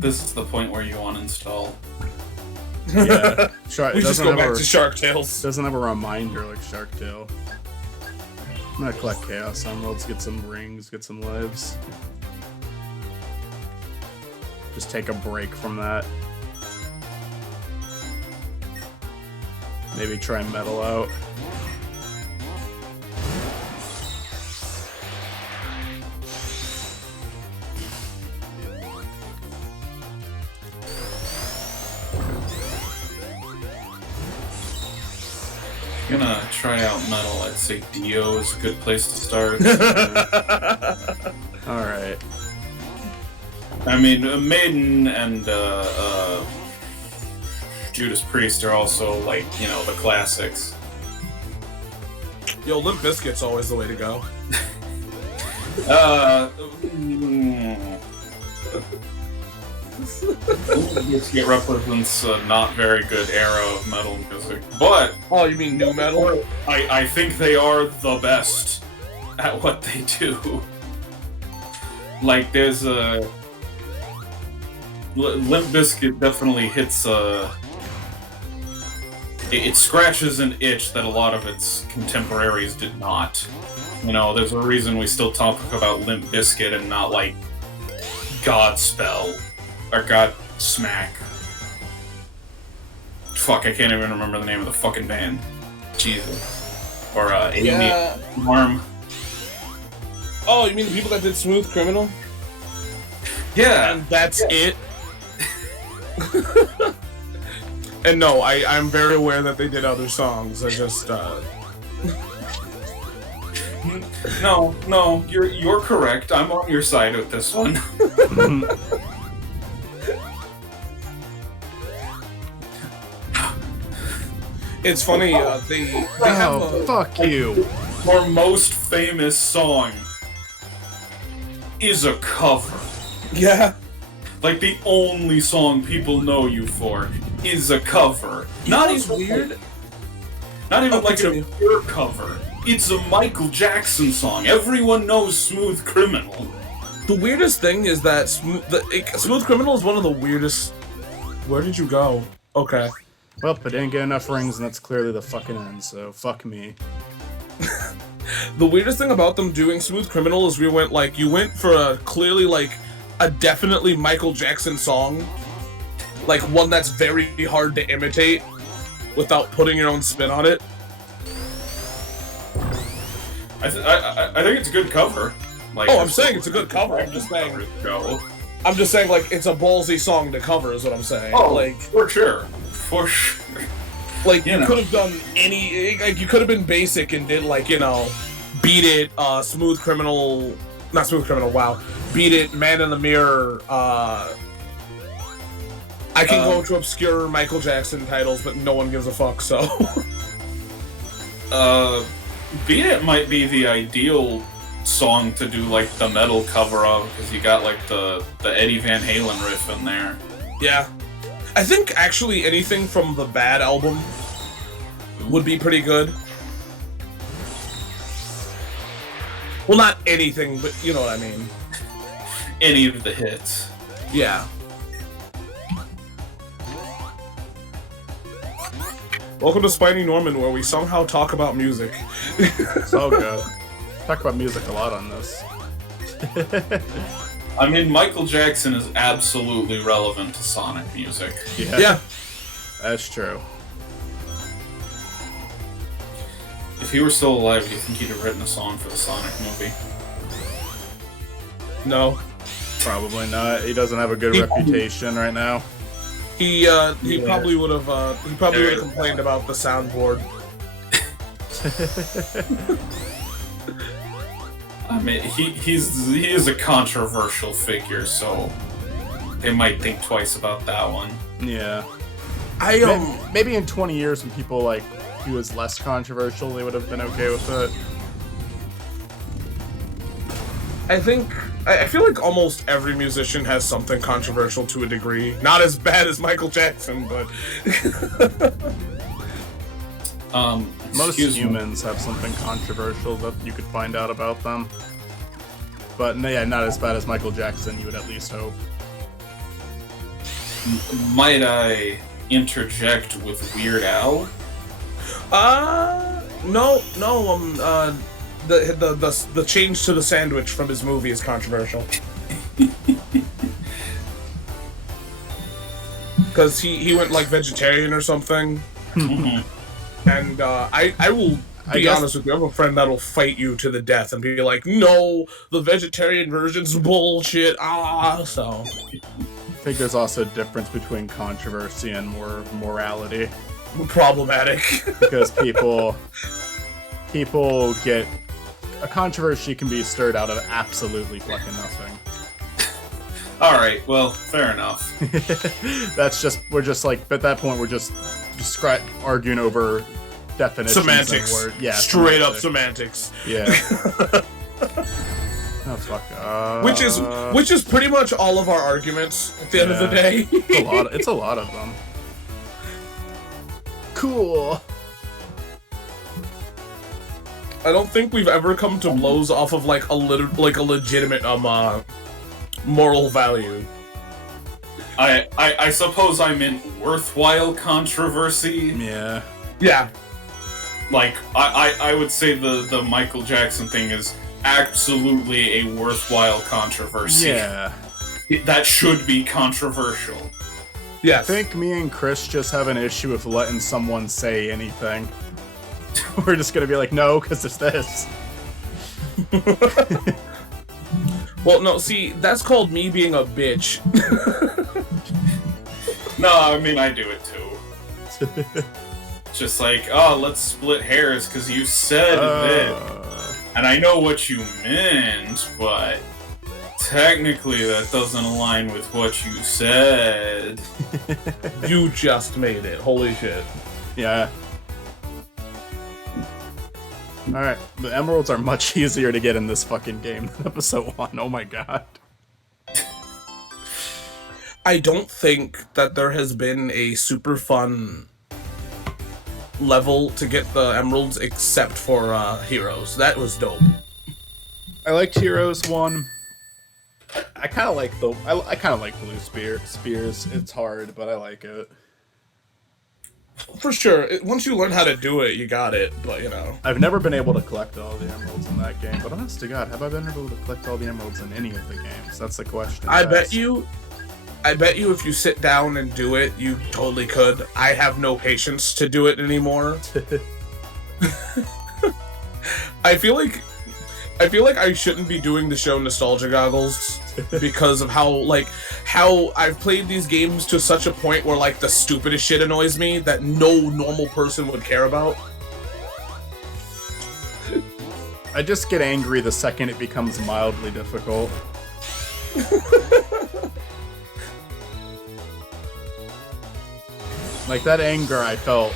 This is the point where you uninstall. Yeah, We just go back to Shark it Tales. doesn't have a reminder like Shark Tale. I'm gonna collect Chaos Emeralds, get some rings, get some lives. Just take a break from that. Maybe try metal out. If you're gonna try out metal, I'd say Dio is a good place to start. Alright. I mean, Maiden and Judas Priest are also, like, you know, the classics. Yo, Limp Bizkit's always the way to go. It represents a not very good era of metal music, but Oh, you mean new metal? I think they are the best at what they do. Like, there's a Limp Bizkit definitely hits it scratches an itch that a lot of its contemporaries did not. You know, there's a reason we still talk about Limp Bizkit and not, like, Godspell or Godsmack. Fuck, I can't even remember the name of the fucking band. Jesus. Or Yeah. Arm. Oh, you mean the people that did Smooth Criminal? Yeah. And that's it? And no, I'm very aware that they did other songs. I just, No, you're correct. I'm on your side with this one. It's funny, they have Oh, fuck you. Our most famous song is a cover. Yeah. Like, the only song people know you for is a cover. Not what's even weird? Not even Oh, like continue. a pure cover. It's a Michael Jackson song. Everyone knows Smooth Criminal. The weirdest thing is that Smooth Criminal is one of the weirdest... Where did you go? Okay. Well, I didn't get enough rings, and that's clearly the fucking end, so fuck me. The weirdest thing about them doing Smooth Criminal is you went for a clearly, like, a definitely Michael Jackson song. Like, one that's very hard to imitate without putting your own spin on it. I think it's a good cover. Like, Oh, I'm saying it's a good cover. I'm just saying, like, it's a ballsy song to cover is what I'm saying. Oh, Like, for sure. For sure. like You you know. could have done you could have been basic and did, like, you know, Beat It, Smooth Criminal, not Smooth Criminal, wow. Beat It, Man in the Mirror, I can go to obscure Michael Jackson titles, but no one gives a fuck, so. Beat It might be the ideal song to do, like, the metal cover of, because you got, like, the Eddie Van Halen riff in there. Yeah. I think actually anything from the Bad album would be pretty good. Well, not anything, but you know what I mean. Any of the hits. Yeah. Welcome to Spiny Norman, where we somehow talk about music. It's all good. Talk about music a lot on this. I mean, Michael Jackson is absolutely relevant to Sonic music. Yeah. That's true. If he were still alive, do you think he'd have written a song for the Sonic movie? No. Probably not. He doesn't have a good reputation right now. He probably would have complained about the soundboard. I mean, he is a controversial figure, so they might think twice about that one. Yeah. Maybe in 20 years when people, like, he was less controversial, they would have been okay with it. I feel like almost every musician has something controversial to a degree. Not as bad as Michael Jackson, but... Most excuse me. humans have something controversial that you could find out about them. But yeah, not as bad as Michael Jackson, you would at least hope. Might I interject with Weird Al? No, the change to the sandwich from his movie is controversial. Because he went like vegetarian or something. And I will be honest with you, I have a friend that'll fight you to the death and be like, no, the vegetarian version's bullshit, so. I think there's also a difference between controversy and more morality. Problematic. Because people get... A controversy can be stirred out of absolutely fucking nothing. Alright, well, fair enough. We're just like, at that point, we're just arguing over definitions. Semantics. And yeah, straight up semantics. Yeah. Oh, fuck. Which is pretty much all of our arguments at the end of the day. It's a lot of them. Cool. I don't think we've ever come to blows off of like a legitimate moral value. I suppose I meant worthwhile controversy. Yeah. Yeah. Like I would say the Michael Jackson thing is absolutely a worthwhile controversy. Yeah. That should be controversial. Yes. I think me and Chris just have an issue with letting someone say anything. We're just gonna be like, no, because it's this. Well, no, see, that's called me being a bitch. No, I mean, I do it too. Just like, oh, let's split hairs because you said this. And I know what you meant, but technically that doesn't align with what you said. You just made it. Holy shit. Yeah. Alright, the emeralds are much easier to get in this fucking game than episode 1, oh my god. I don't think that there has been a super fun level to get the emeralds except for Heroes. That was dope. I liked Heroes 1. I kind of like I kind of like Blue Spears. It's hard, but I like it. For sure. Once you learn how to do it, you got it, but you know. I've never been able to collect all the emeralds in that game, but honest to God, have I been able to collect all the emeralds in any of the games? That's the question. I bet you if you sit down and do it, you totally could. I have no patience to do it anymore. I feel like I shouldn't be doing the show Nostalgia Goggles because of how I've played these games to such a point where like the stupidest shit annoys me that no normal person would care about. I just get angry the second it becomes mildly difficult. Like that anger I felt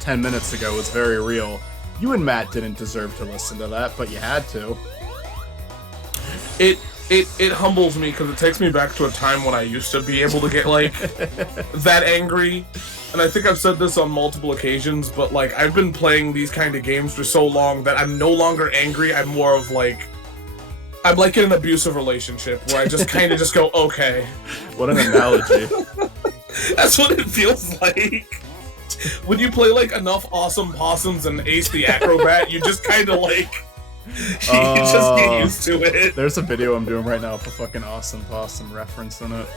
10 minutes ago was very real. You and Matt didn't deserve to listen to that, but you had to. It humbles me because it takes me back to a time when I used to be able to get like that angry. And I think I've said this on multiple occasions, but like I've been playing these kind of games for so long that I'm no longer angry. I'm more of like I'm like in an abusive relationship where I just kind of just go, okay. What an analogy. That's what it feels like. When you play like enough Awesome Possums and Ace the Acrobat, you just kind of like you just get used to it. There's a video I'm doing right now with a fucking Awesome Possum reference in it.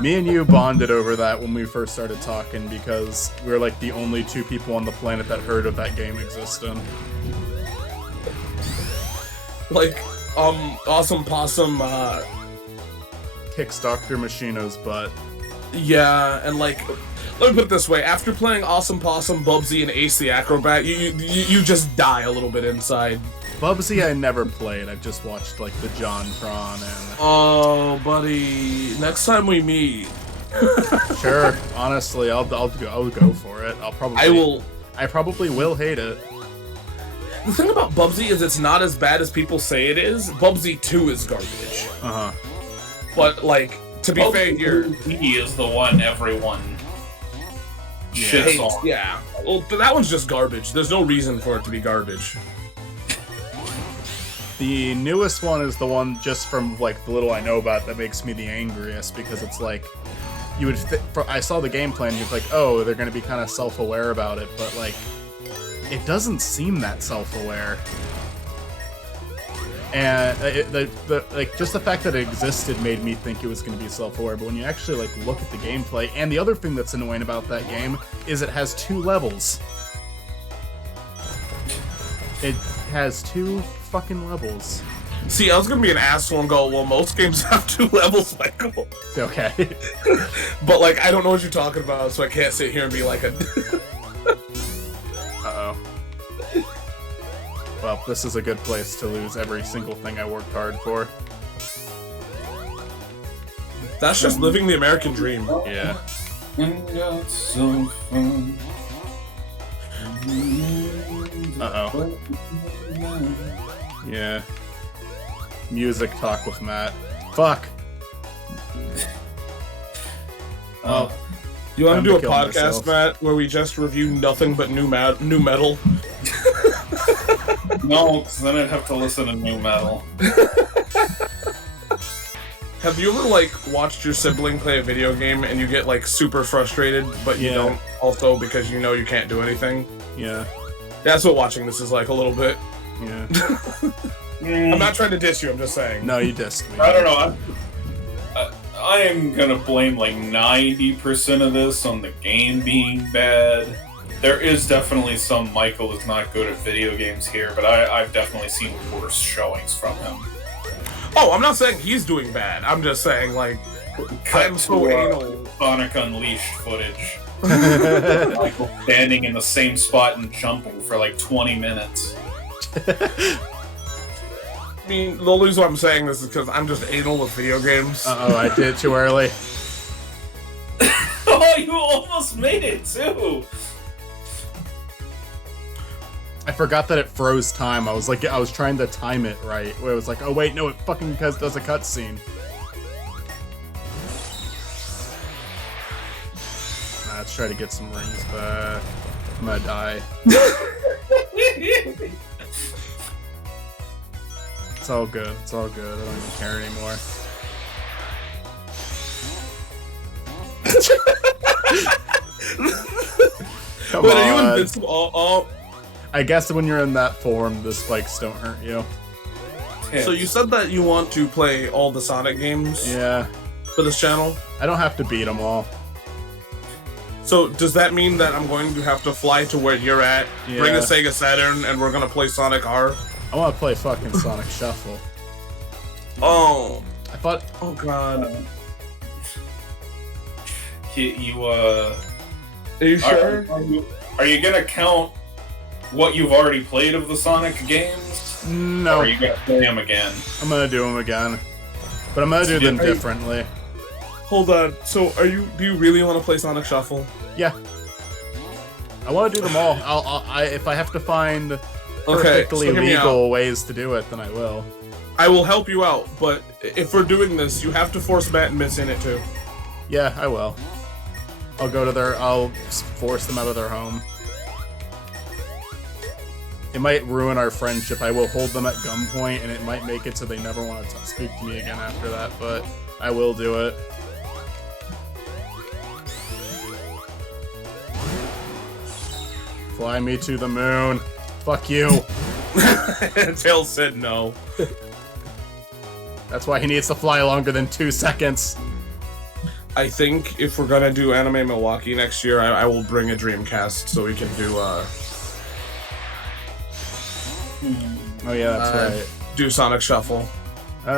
Me and you bonded over that when we first started talking because we were like the only two people on the planet that heard of that game existing. Like, Awesome Possum, kicks Dr. Machino's butt. Yeah, and like, let me put it this way: after playing Awesome Possum, Bubsy, and Ace the Acrobat, you just die a little bit inside. Bubsy I never played. I've just watched like the JonTron and. Oh, buddy! Next time we meet. Sure. Honestly, I'll go for it. I probably will hate it. The thing about Bubsy is it's not as bad as people say it is. Bubsy 2 is garbage. Uh-huh. But like, to be fair here, he is the one everyone shits on. Yeah. Well, but that one's just garbage. There's no reason for it to be garbage. The newest one is the one just from like the little I know about that makes me the angriest, because it's like you would. I saw the game plan. You're like, oh, they're gonna be kind of self-aware about it, but like, it doesn't seem that self-aware. And like just the fact that it existed made me think it was going to be self-aware. But when you actually like look at the gameplay, and the other thing that's annoying about that game is it has 2 levels. It has 2 fucking levels. See, I was gonna be an asshole and go, well, most games have 2 levels, Michael. Okay. But like, I don't know what you're talking about, so I can't sit here and be like a. Uh-oh. Well, this is a good place to lose every single thing I worked hard for. That's just living the American dream. Yeah. Uh-oh. Yeah. Music talk with Matt. Fuck! Well, You want time to do a kill podcast, myself. Matt, where we just review nothing but new metal? No, because then I'd have to listen to new metal. Have you ever, like, watched your sibling play a video game and you get, like, super frustrated, but you Yeah. don't also because you know you can't do anything? Yeah. That's what watching this is like a little bit. Yeah. I'm not trying to diss you, I'm just saying. No, you dissed me. I don't know. I am gonna blame like 90% of this on the game being bad. There is definitely some Michael is not good at video games here, but I've definitely seen worse showings from him. Oh, I'm not saying he's doing bad. I'm just saying, like, I'm so anal. Sonic Unleashed footage. Michael standing in the same spot and jumping for like 20 minutes. I mean, the only reason why I'm saying this is because I'm just anal with video games. Uh-oh, I did it too early. Oh, you almost made it too! I forgot that it froze time. I was trying to time it right. Where it was like, oh wait, no, it fucking does a cutscene. Let's try to get some rings back. I'm gonna die. It's all good. It's all good. I don't even care anymore. Come Wait, are you on. invincible? Oh, I guess when you're in that form, the spikes don't hurt you. so you said that you want to play all the Sonic games Yeah. for this channel? I don't have to beat them all. So does that mean that I'm going to have to fly to where you're at, bring a Yeah. Sega Saturn, and we're gonna play Sonic R? I want to play fucking Sonic Shuffle. Oh, I thought... oh god. Are Are you sure? Are you gonna count what you've already played of the Sonic games? No. Or are you gonna play them again? I'm gonna do them again. But I'm gonna do them differently. Hold on. So do you really want to play Sonic Shuffle? Yeah. I want to do them all. If I have to find Okay, perfectly so hear me legal ways to do it, then I will. I will help you out, but if we're doing this, you have to force Matt and Miss in it too. Yeah, I will. I'll force them out of their home. It might ruin our friendship. I will hold them at gunpoint, and it might make it so they never want to speak to me again after that, but I will do it. Fly me to the moon. Fuck you. Tails said no. That's why he needs to fly longer than 2 seconds. I think if we're gonna do Anime Milwaukee next year, I will bring a Dreamcast so we can do Oh yeah, that's right. do Sonic Shuffle.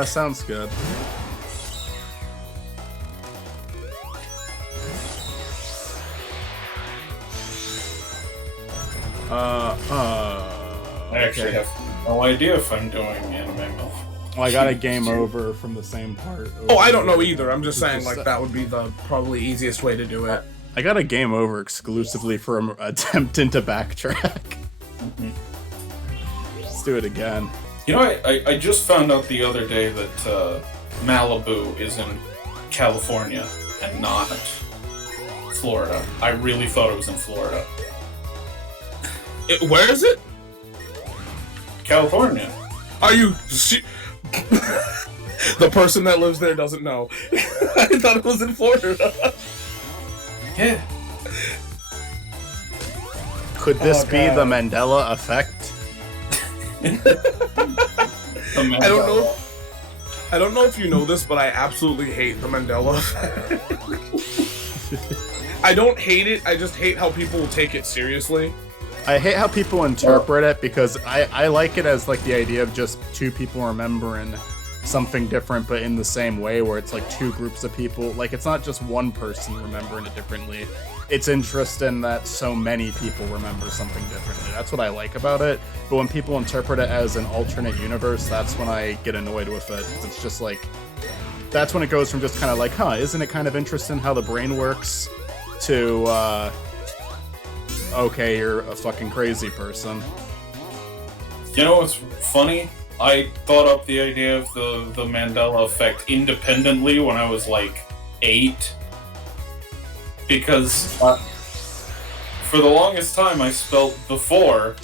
Sounds good. I actually have no idea if I'm doing Anime Mill. Well, I got a game over from the same part. Oh, I don't know either. I'm just It's saying, just like, that would be the probably easiest way to do it. I got a game over exclusively from attempting to backtrack. Let's do it again. You know, I just found out the other day that Malibu is in California and not Florida. I really thought it was in Florida. Where is it? California. Are you? The person that lives there doesn't know. I thought it was in Florida. Yeah. Could this Oh, be God. the Mandela effect? I don't know if you know this, but I absolutely hate the Mandela effect. I don't hate it, I just hate how people will take it seriously. I hate how people interpret it because I like it as like the idea of just two people remembering something different but in the same way, where it's like two groups of people. Like, it's not just one person remembering it differently. It's interesting that so many people remember something differently. That's what I like about it. But when people interpret it as an alternate universe, that's when I get annoyed with it. It's just like, that's when it goes from just kind of like, huh, isn't it kind of interesting how the brain works, to okay, you're a fucking crazy person. You know what's funny? I thought up the idea of the Mandela effect independently when I was like 8. Because for the longest time I spelled before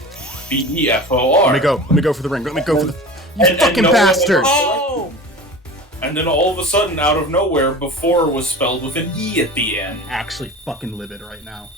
BEFOR. Let me go for the ring. Let me go for the... You And fucking no one ever bastard! Oh! And then all of a sudden, out of nowhere, before was spelled with an E at the end. Actually fucking livid right now.